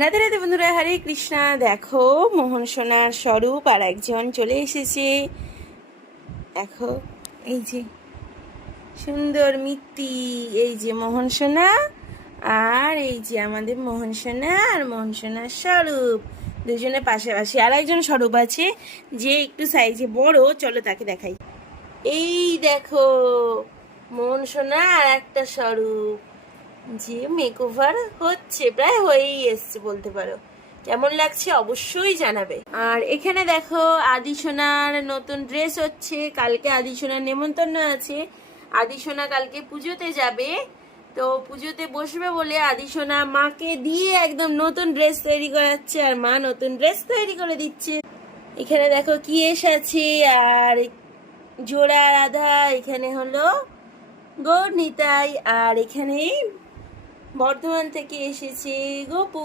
রাধে রাধে বন্ধুরা, হরে কৃষ্ণা। দেখো মোহন সোনার স্বরূপ আর একজন চলে এসেছে। দেখো এই যে সুন্দর মিত্তি, এই যে মোহন সোনা, আর এই যে আমাদের মোহন সোনা আর মোহন সোনার স্বরূপ দুজনে পাশাপাশি। আর একজন স্বরূপ আছে যে একটু সাইজে বড়, চলো তাকে দেখাই। এই দেখো মোহন সোনা আর একটা স্বরূপ, যে মেকওভার হচ্ছে, প্রায় হয়েই এসছে বলতে পারো। কেমন লাগছে অবশ্যই জানাবে। আর এখানে দেখো আদি সোনার নতুন ড্রেস হচ্ছে, কালকে আদি সোনার নেমন্তন্ন আছে। আদি সোনা কালকে পুজোতে যাবে, তো পুজোতে বসবে বলে আদি সোনা মাকে দিয়ে একদম নতুন ড্রেস তৈরি করাচ্ছে, আর মা নতুন ড্রেস তৈরি করে দিচ্ছে। এখানে দেখো কি এসেছে, আর জোড়া রাধা, এখানে হলো গৌর নিতাই, আর এখানে বর্ধমান থেকে এসেছে গোপু।